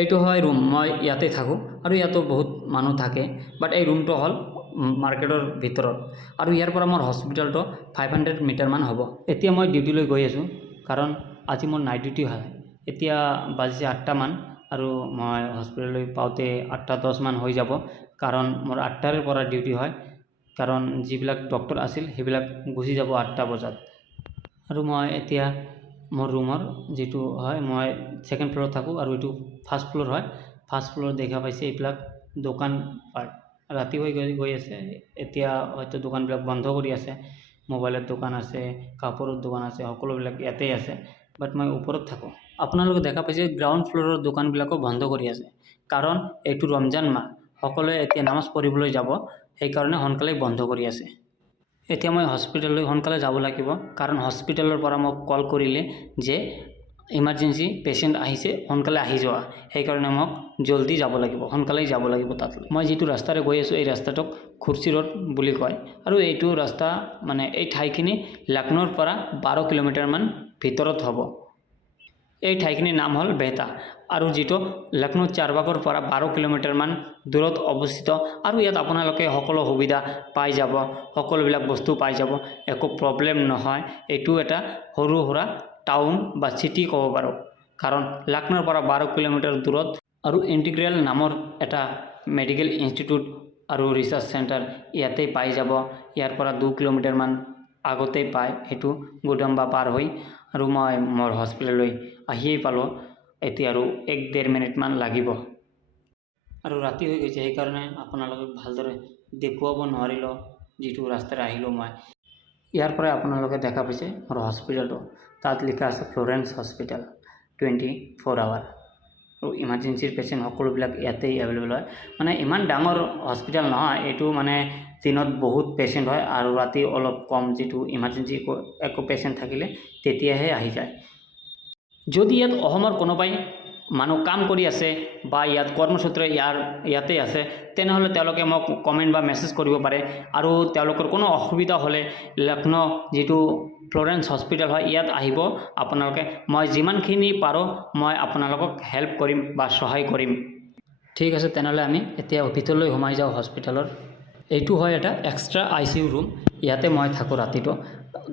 এইটো হয় ৰুম, মই ইয়াতে থাকোঁ আৰু ইয়াতো বহুত মানুহ থাকে, বাট এই ৰুমটো হ'ল মাৰ্কেটৰ ভিতৰত আৰু ইয়াৰ পৰা মোৰ হস্পিটেলটো 500 মিটাৰমান হ'ব। এতিয়া মই ডিউটিলৈ গৈ আছোঁ কাৰণ আজি মোৰ নাইট ডিউটি হয়। এতিয়া বাজিছে 8টা মান আৰু মই হস্পিটেললৈ পাওঁতে 8:10 মান হৈ যাব, কাৰণ মোৰ 8টাৰ পৰা ডিউটি হয়, কাৰণ যিবিলাক ডক্টৰ আছিল সেইবিলাক গুচি যাব 8টা বজাত। আৰু মই এতিয়া মোৰ ৰুমৰ যিটো হয়, মই ছেকেণ্ড ফ্ল'ৰত থাকোঁ আৰু এইটো ফাৰ্ষ্ট ফ্ল'ৰ হয়। ফাৰ্ষ্ট ফ্ল'ৰত দেখা পাইছে এইবিলাক দোকান পায়, ৰাতি হৈ গৈ আছে, এতিয়া হয়তো দোকানবিলাক বন্ধ কৰি আছে। মোবাইলৰ দোকান আছে, কাপোৰৰ দোকান আছে, সকলোবিলাক ইয়াতেই আছে, বাট মই ওপৰত থাকোঁ। আপোনালোকে দেখা পাইছে গ্ৰাউণ্ড ফ্ল'ৰৰ দোকানবিলাকো বন্ধ কৰি আছে, কাৰণ এইটো ৰমজান মাহ, সকলোৱে এতিয়া নামাজ পঢ়িবলৈ যাব, সেইকাৰণে সোনকালে বন্ধ কৰি আছে। এতিয়া মই হস্পিটেললৈ সোনকালে যাব লাগিব, কাৰণ হস্পিটেলৰ পৰা মোক কল কৰিলে যে ইমাৰ্জেঞ্চি পেচেণ্ট আহিছে, সোনকালে আহি যোৱা, সেইকাৰণে মোক জলদি যাব লাগিব, সোনকালেই যাব লাগিব তাতলৈ। মই যিটো ৰাস্তাৰে গৈ আছোঁ এই ৰাস্তাটোক খুৰ্চি ৰোড বুলি কয়, আৰু এইটো ৰাস্তা মানে এই ঠাইখিনি লক্ষ্ণৌৰ পৰা 12 কিলোমিটাৰমান ভিতৰত হ'ব। এই ঠাইখিনিৰ নাম হ'ল বেহতা, আৰু যিটো লক্ষ্ণৌ চাৰবাগৰ পৰা 12 কিলোমিটাৰমান দূৰত অৱস্থিত, আৰু ইয়াত আপোনালোকে সকলো সুবিধা পাই যাব, সকলোবিলাক বস্তু পাই যাব, একো প্ৰব্লেম নহয়। এইটো এটা সৰু সুৰা টাউন বা চিটি ক'ব পাৰোঁ, কাৰণ লক্ষ্ণৌৰ পৰা 12 কিলোমিটাৰ দূৰত, আৰু ইণ্টিগ্ৰেল নামৰ এটা মেডিকেল ইনষ্টিটিউট আৰু ৰিচাৰ্চ চেণ্টাৰ ইয়াতেই পাই যাব। ইয়াৰ পৰা 2 কিলোমিটাৰমান আগতেই পায়, সেইটো গুদাম্বা পাৰ হৈ, আৰু মই মোৰ হস্পিটেললৈ আহিয়েই পালোঁ। এতিয়া আৰু 1-1.5 মিনিটমান লাগিব, আৰু ৰাতি হৈ গৈছে, সেইকাৰণে আপোনালোকক ভালদৰে দেখুৱাব নোৱাৰিলোঁ যিটো ৰাস্তাৰে আহিলোঁ মই। ইয়াৰ পৰাই আপোনালোকে দেখা পাইছে মোৰ হস্পিটেলটো, তাত লিখা আছে ফ্লৰেন্স হস্পিটেল 24 আৱাৰ, আৰু ইমাৰ্জেঞ্চিৰ পেচেণ্ট সকলোবিলাক ইয়াতেই এভেইলেবল হয়। মানে ইমান ডাঙৰ হস্পিটেল নহয় এইটো, মানে দিনত বহুত পেচেণ্ট হয় আৰু ৰাতি অলপ কম, যিটো ইমাৰ্জেঞ্চি একো পেচেণ্ট থাকিলে তেতিয়াহে আহি যায়। যদি ইয়াত অসমৰ কোনোবাই মানুহ কাম কৰি আছে বা ইয়াত কৰ্মসূত্ৰে ইয়াতে আছে, তেনেহ'লে তেওঁলোকে মোক কমেণ্ট বা মেছেজ কৰিব পাৰে, আৰু তেওঁলোকৰ কোনো অসুবিধা হ'লে লক্ষ্ণৌ যিটো ফ্লৰেন্স হস্পিটেল হয় ইয়াত আহিব আপোনালোকে। মই যিমানখিনি পাৰোঁ মই আপোনালোকক হেল্প কৰিম বা সহায় কৰিম। ঠিক আছে, তেনেহ'লে আমি এতিয়া ভিতৰলৈ সোমাই যাওঁ হস্পিটেলৰ। এইটো হয় এটা এক্সট্ৰা ICU ৰুম, ইয়াতে মই থাকোঁ ৰাতিটো,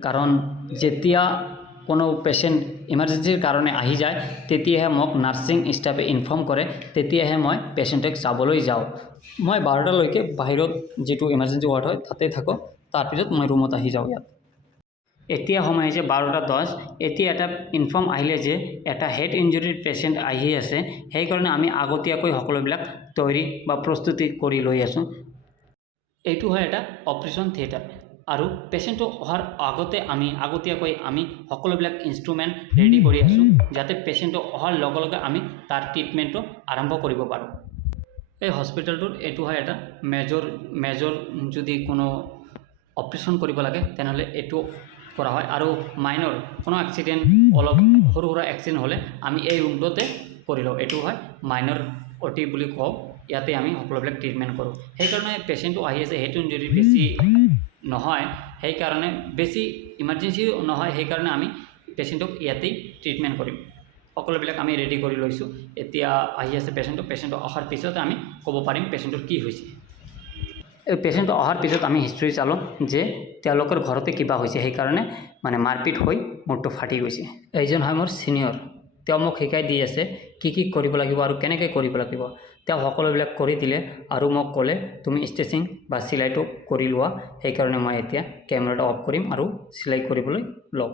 কাৰণ যেতিয়া কোনো পেচেণ্ট ইমাৰ্জেঞ্চিৰ কাৰণে আহি যায় তেতিয়াহে মোক নাৰ্ছিং ষ্টাফে ইনফৰ্ম কৰে, তেতিয়াহে মই পেচেণ্টক চাবলৈ যাওঁ। মই 12টালৈকে বাহিৰত যিটো ইমাৰ্জেঞ্চি ৱাৰ্ড হয় তাতে থাকোঁ, তাৰপিছত মই ৰুমত আহি যাওঁ ইয়াত। এতিয়া সময় হৈছে 12:10। এতিয়া এটা ইনফৰ্ম আহিলে যে এটা হেড ইঞ্জুৰিৰ পেচেণ্ট আহি আছে, সেইকাৰণে আমি আগতীয়াকৈ সকলোবিলাক তৈয়াৰী বা প্ৰস্তুতি কৰি লৈ আছোঁ। এইটো হয় এটা অপাৰেশ্যন থিয়েটাৰ, আৰু পেচেণ্টটো অহাৰ আগতীয়াকৈ আমি সকলোবিলাক ইনষ্ট্ৰুমেণ্ট ৰেডি কৰি আছোঁ, যাতে পেচেণ্টটো অহাৰ লগে লগে আমি তাৰ ট্ৰিটমেণ্টটো আৰম্ভ কৰিব পাৰোঁ। এই হস্পিটেলটোৰ এইটো হয় এটা মেজৰ যদি কোনো অপাৰেশ্যন কৰিব লাগে তেনেহ'লে এইটো কৰা হয়, আৰু মাইনৰ কোনো এক্সিডেণ্ট, অলপ সৰু সুৰা এক্সিডেণ্ট হ'লে আমি এই ৰুমটোতে কৰি লওঁ। এইটো হয় মাইনৰ OT বুলি কওঁ, ইয়াতে আমি সকলোবিলাক ট্ৰিটমেণ্ট কৰোঁ। সেইকাৰণে পেচেণ্টটো আহি আছে, হেড ইঞ্জুৰি বেছি নহয়, সেইকাৰণে বেছি ইমাৰ্জেঞ্চিও নহয়, সেইকাৰণে আমি পেচেণ্টক ইয়াতেই ট্ৰিটমেণ্ট কৰিম। সকলোবিলাক আমি ৰেডি কৰি লৈছোঁ। এতিয়া আহি আছে পেচেণ্টটো অহাৰ পিছত আমি ক'ব পাৰিম পেচেণ্টৰ কি হৈছে। এই পেচেণ্টটো অহাৰ পিছত আমি হিষ্ট্ৰী চালোঁ যে তেওঁলোকৰ ঘৰতে কিবা হৈছে, সেইকাৰণে মানে মাৰপিট হৈ মূৰটো ফাটি গৈছে। এইজন হয় মোৰ ছিনিয়ৰ, তেওঁ মোক শিকাই দি আছে কি কৰিব লাগিব আৰু কেনেকৈ কৰিব লাগিব। তেওঁ সকলোবিলাক কৰি দিলে আৰু মোক ক'লে তুমি ষ্টিচিং বা চিলাইটো কৰি লোৱা, সেইকাৰণে মই এতিয়া কেমেৰাটো অফ কৰিম আৰু চিলাই কৰিবলৈ লওঁ।